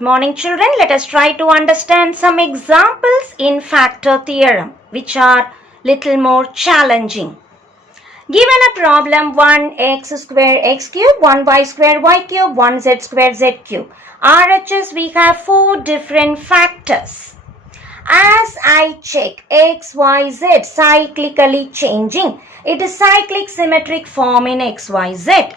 Good morning, children. Let us try to understand some examples in factor theorem which are little more challenging. Given a problem 1x square x cube, 1y square y cube, 1z square z cube. RHS we have 4 different factors. As I check x, y, z cyclically changing, it is cyclic symmetric form in x, y, z.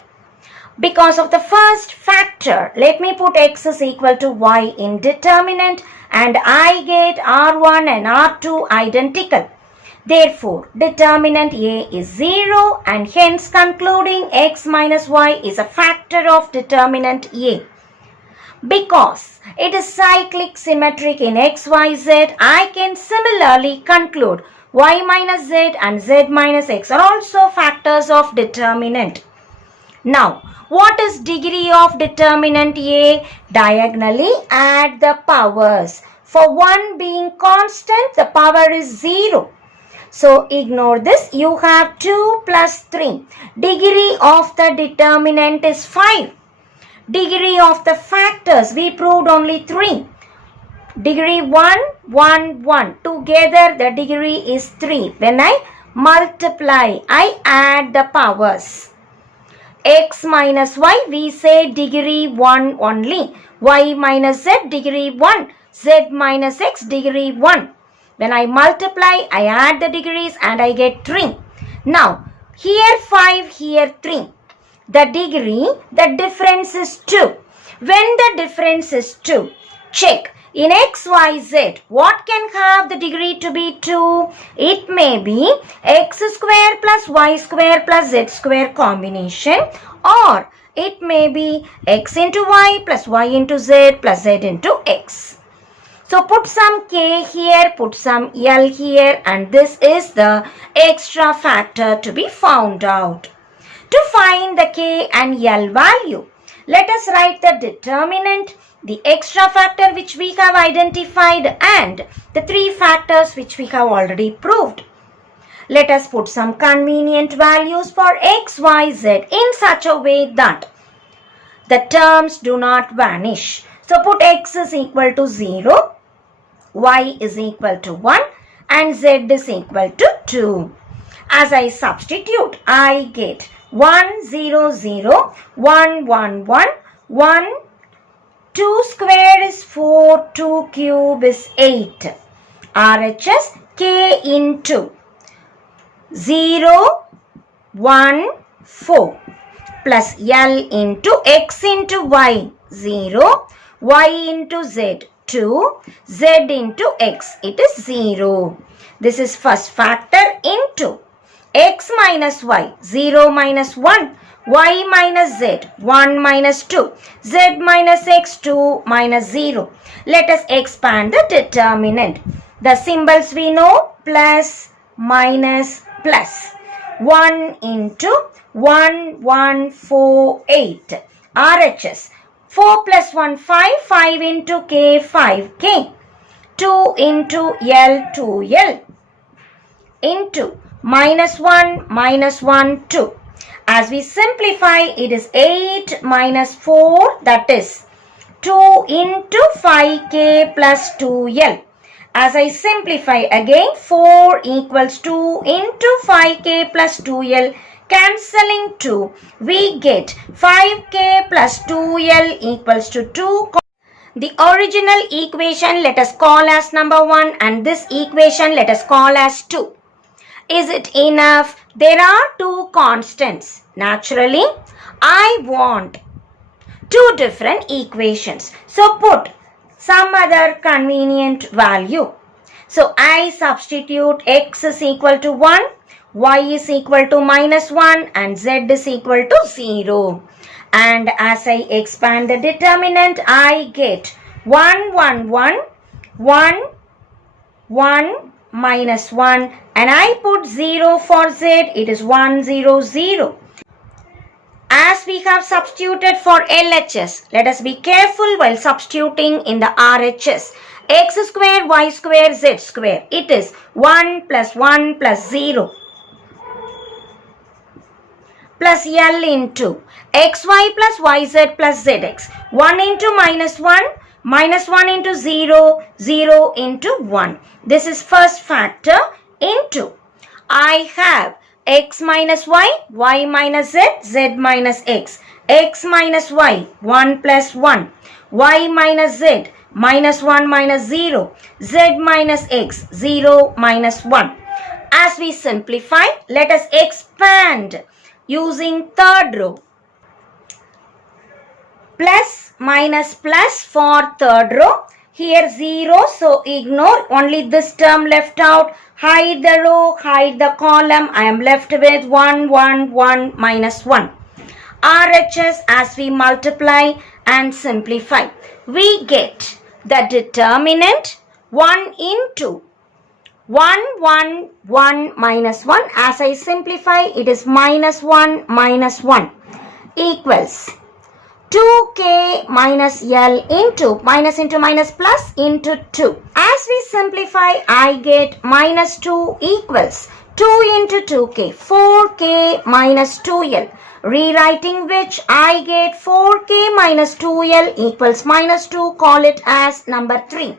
Because of the first factor, let me put x is equal to y in determinant and I get R1 and R2 identical. Therefore, determinant A is 0 and hence concluding x minus y is a factor of determinant A. Because it is cyclic symmetric in x, y, z, I can similarly conclude y minus z and z minus x are also factors of determinant. Now, what is degree of determinant A? Diagonally add the powers. For 1 being constant, the power is 0. So, ignore this. You have 2 plus 3. Degree of the determinant is 5. Degree of the factors, we proved only 3. Degree 1, 1, 1. Together, the degree is 3. When I multiply, I add the powers. X minus y, we say degree 1 only. Y minus z, degree 1. Z minus x, degree 1. When I multiply, I add the degrees and I get 3. Now, here 5, here 3. The degree, the difference is 2. When the difference is 2, check. In x, y, z, what can have the degree to be 2? It may be x square plus y square plus z square combination, or it may be x into y plus y into z plus z into x. So put some k here, put some l here, and this is the extra factor to be found out. To find the k and l value, let us write the determinant, the extra factor which we have identified, and the 3 factors which we have already proved. Let us put some convenient values for x, y, z in such a way that the terms do not vanish. So put x is equal to 0, y is equal to 1 and z is equal to 2. As I substitute, I get 1, 0, 0, 1, 1, 1, 1, 2 square is 4, 2 cube is 8. RHS k into 0, 1, 4 plus L into x into y 0, y into z 2, z into x, it is 0. This is first factor into x minus y, 0 minus 1, y minus z, 1 minus 2, z minus x, 2 minus 0. Let us expand the determinant. The symbols we know, plus, minus, plus. 1 into 1, 1, 4, 8. RHS. 4 plus 1, 5. 5 into k, 5k. 2 into l, 2l. Into minus 1, 2. As we simplify, it is 8 minus 4, that is 2 into 5k plus 2l. As I simplify again, 4 equals 2 into 5k plus 2l. Cancelling 2, we get 5k plus 2l equals to 2. The original equation let us call as number 1 and this equation let us call as 2. Is it enough? There are 2 constants. Naturally, I want 2 different equations. So put some other convenient value. So I substitute x is equal to 1, y is equal to minus 1 and z is equal to 0. And as I expand the determinant, I get 1, 1, 1, 1, 1, minus 1 and I put 0 for z, it is 1, 0, 0. As we have substituted for LHS, let us be careful while substituting in the RHS. X square, y square, z square. It is 1 plus 1 plus 0 plus L into xy plus yz plus zx. 1 into minus 1 minus 1 into 0, 0 into 1. This is first factor into. I have x minus y, y minus z, z minus x. X minus y, 1 plus 1. Y minus z, minus 1 minus 0. Z minus x, 0 minus 1. As we simplify, let us expand using third row. Plus minus plus for third row. Here 0, so ignore, only this term left out. Hide the row, hide the column. I am left with 1, 1, 1, minus 1. RHS as we multiply and simplify. We get the determinant 1 into 1, 1, 1, minus 1. As I simplify, it is minus 1, minus 1 equals 2k minus L into minus plus into 2. As we simplify, I get minus 2 equals 2 into 2k, 4k minus 2L. Rewriting which, I get 4k minus 2L equals minus 2. Call it as number 3.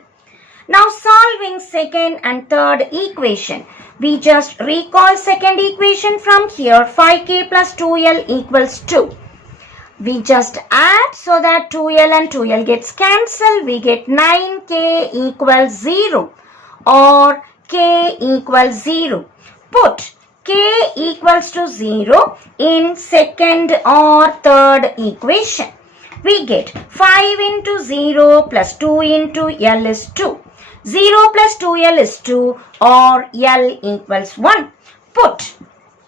Now solving second and third equation. We just recall second equation from here. 5k plus 2L equals 2. We just add so that 2L and 2L gets cancelled. We get 9k equals 0 or k equals 0. Put k equals to 0 in second or third equation. We get 5 into 0 plus 2 into L is 2. 0 plus 2L is 2 or L equals 1. Put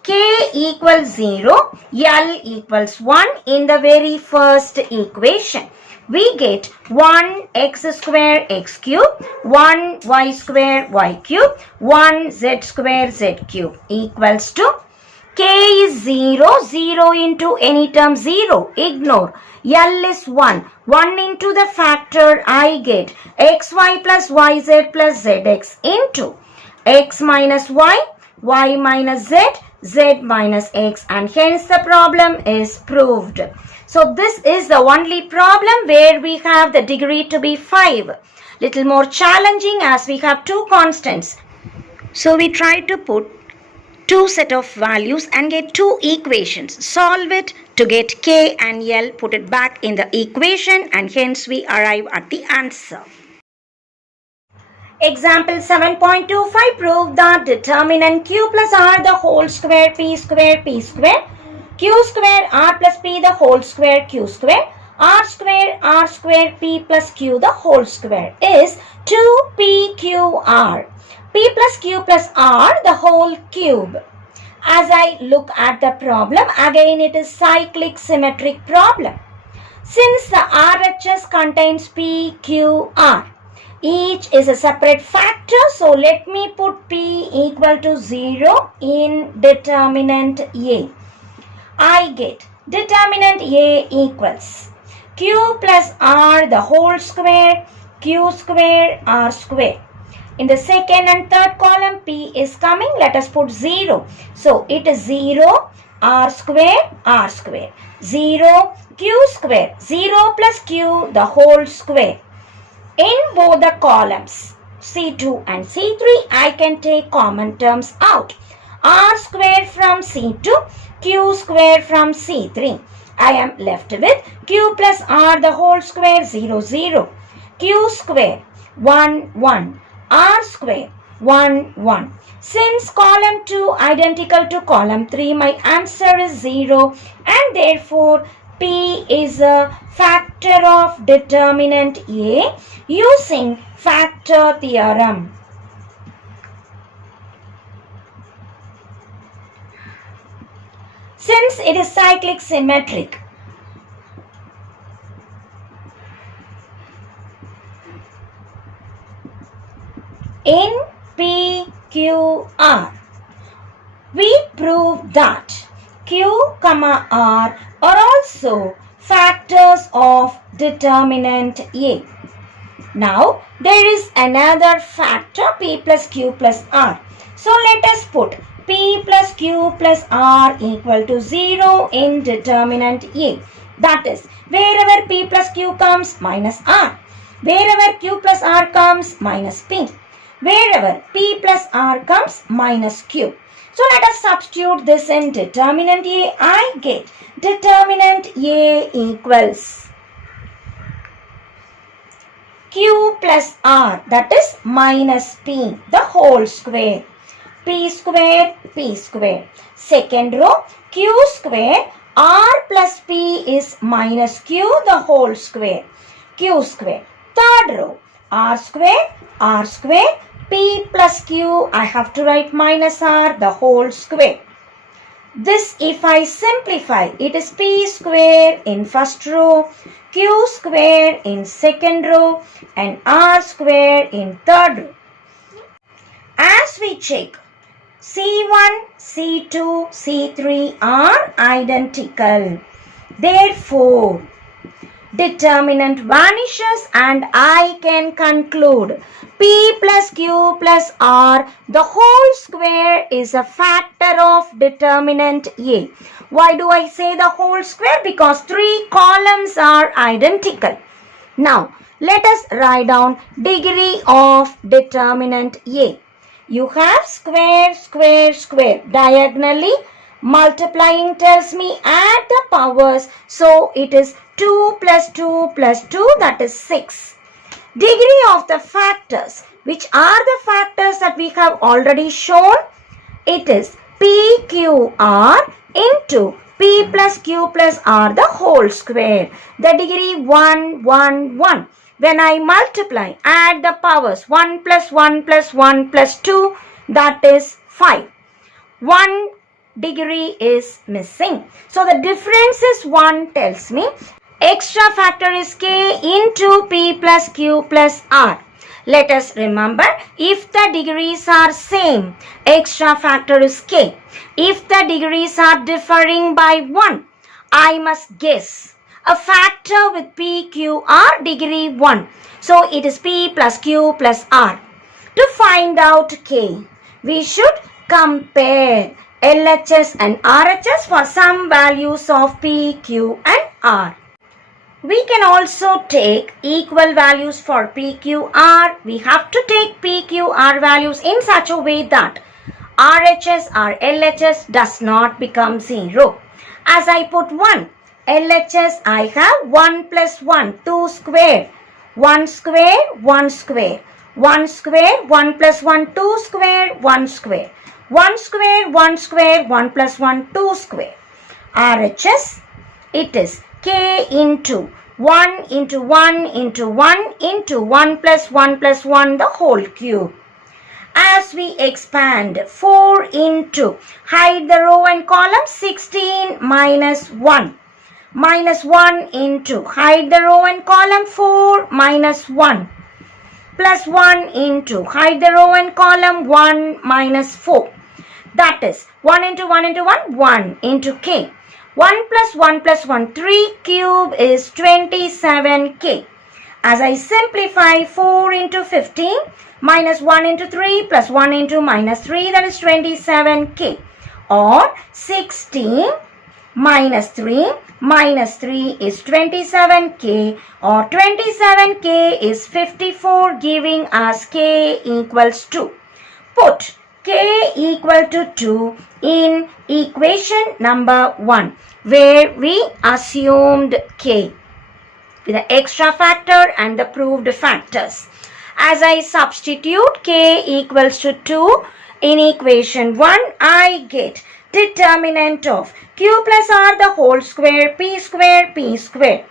k equals 0, L equals 1 in the very first equation. We get 1 x square x cube, 1 y square y cube, 1 z square z cube equals to k is 0, 0 into any term 0, ignore. L is 1, 1 into the factor I get xy plus yz plus zx into x minus y, y minus z, z minus x, and hence the problem is proved. So this is the only problem where we have the degree to be 5. Little more challenging as we have two constants. So we try to put two set of values and get two equations. Solve it to get k and L, put it back in the equation, and hence we arrive at the answer. Example 7.25, prove that determinant q plus r the whole square p square q square r plus p the whole square q square r square p plus q the whole square is 2pqr. P plus q plus r the whole cube. As I look at the problem, again it is cyclic symmetric problem. Since the RHS contains p, q, r, each is a separate factor, so let me put p equal to 0 in determinant A. I get determinant A equals q plus r the whole square, q square, r square. In the second and third column, p is coming. Let us put 0. So it is 0, r square, 0, q square, 0 plus q the whole square. In both the columns, C2 and C3, I can take common terms out. R square from C2, Q square from C3. I am left with Q plus R the whole square, 0, 0. Q square, 1, 1. R square, 1, 1. Since column 2 identical to column 3, my answer is 0, and therefore P is a factor of determinant A using factor theorem. Since it is cyclic symmetric, in PQR, we prove that Q, R are also factors of determinant A. Now, there is another factor P plus Q plus R. So, let us put P plus Q plus R equal to 0 in determinant A. That is, wherever P plus Q comes, minus R. Wherever Q plus R comes, minus P. Wherever P plus R comes, minus Q. So let us substitute this in determinant A. I get determinant A equals Q plus R, that is minus P, the whole square. P square, P square. Second row, Q square, R plus P is minus Q, the whole square. Q square. Third row, R square, P plus Q, I have to write minus R, the whole square. This if I simplify, it is P square in first row, Q square in second row and R square in third row. As we check, C1, C2, C3 are identical. Therefore, determinant vanishes and I can conclude P plus Q plus R, the whole square is a factor of determinant A. Why do I say the whole square? Because 3 columns are identical. Now, let us write down degree of determinant A. You have square, square, square. Diagonally, multiplying tells me add the powers. So, it is 2 plus 2 plus 2, that is 6. Degree of the factors, which are the factors that we have already shown, it is PQR into P plus Q plus R, the whole square. The degree 1, 1, 1. When I multiply, add the powers 1 plus 1 plus 1 plus 2, that is 5. 1 degree is missing. So the difference is 1 tells me extra factor is K into P plus Q plus R. Let us remember, if the degrees are same, extra factor is K. If the degrees are differing by 1, I must guess a factor with P, Q, R degree 1. So it is P plus Q plus R. To find out K, we should compare LHS and RHS for some values of P, Q and R. We can also take equal values for PQR. We have to take PQR values in such a way that RHS or LHS does not become 0. As I put 1, LHS I have 1 plus 1, 2 square, 1 square, 1 square, 1 square, 1 plus 1, 2 square, 1 square, 1 square, 1 square, 1 plus 1, 2 square. RHS, it is K into 1 into 1 into 1 into 1 plus 1 plus 1, the whole cube. As we expand, 4 into, hide the row and column, 16 minus 1. Minus 1 into, hide the row and column, 4 minus 1. Plus 1 into, hide the row and column, 1 minus 4. That is 1 into 1 into 1, 1 into K. 1 plus 1 plus 1, 3 cube is 27K. As I simplify, 4 into 15 minus 1 into 3 plus 1 into minus 3, that is 27K. Or 16 minus 3 is 27K, or 27K is 54, giving us K equals 2. Put K equal to 2 in equation number 1, where we assumed K with the extra factor and the proved factors. As I substitute K equals to 2 in equation 1, I get determinant of Q plus R the whole square, P square, P square.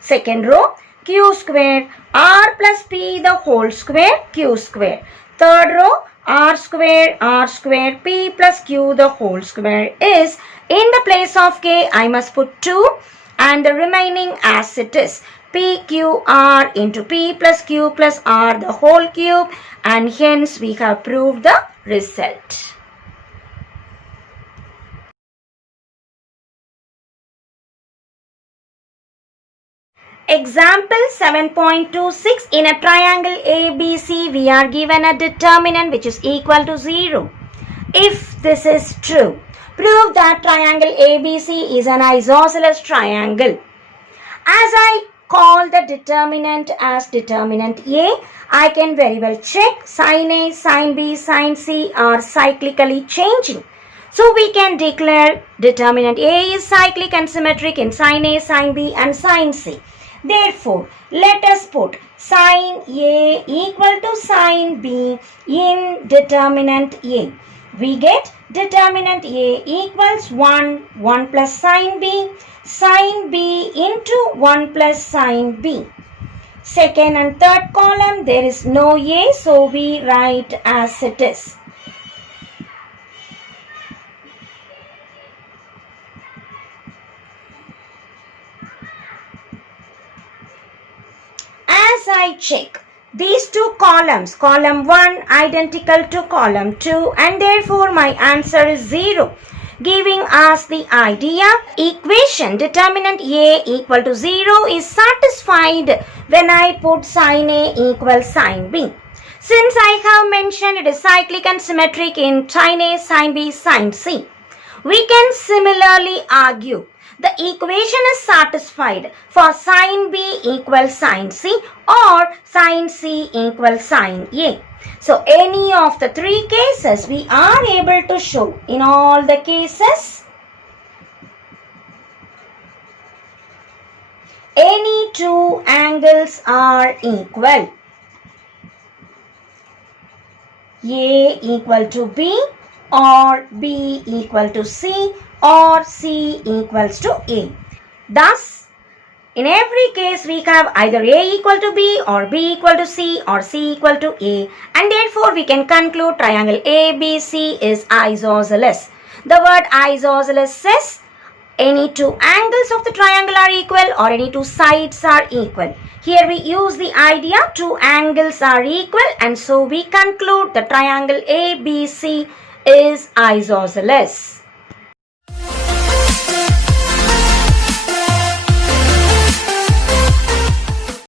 Second row, Q square, R plus P the whole square, Q square. Third row, R square, P plus Q the whole square is, in the place of K, I must put 2 and the remaining as it is. PQR into P plus Q plus R the whole cube, and hence we have proved the result. Example 7.26, in a triangle ABC we are given a determinant which is equal to 0. If this is true, prove that triangle ABC is an isosceles triangle. As I call the determinant as determinant A, I can very well check sin A, sin B, sin C are cyclically changing. So we can declare determinant A is cyclic and symmetric in sin A, sin B and sin C. Therefore, let us put sin A equal to sin B in determinant A. We get determinant A equals 1 plus sin B into 1 plus sin B. Second and third column, there is no A, so we write as it is. As I check these two columns, column 1 identical to column 2, and therefore my answer is 0, giving us the idea equation determinant A equal to 0 is satisfied when I put sin A equals sin B. Since I have mentioned it is cyclic and symmetric in sin A, sin B, sin C, we can similarly argue the equation is satisfied for sin B equals sin C or sin C equals sin A. So any of the three cases we are able to show. In all the cases, any two angles are equal. A equal to B or B equal to C or C equals to A. Thus, in every case we have either A equal to B or B equal to C or C equal to A, and therefore we can conclude triangle ABC is isosceles. The word isosceles says any two angles of the triangle are equal or any two sides are equal. Here we use the idea two angles are equal, and so we conclude the triangle ABC is isosceles.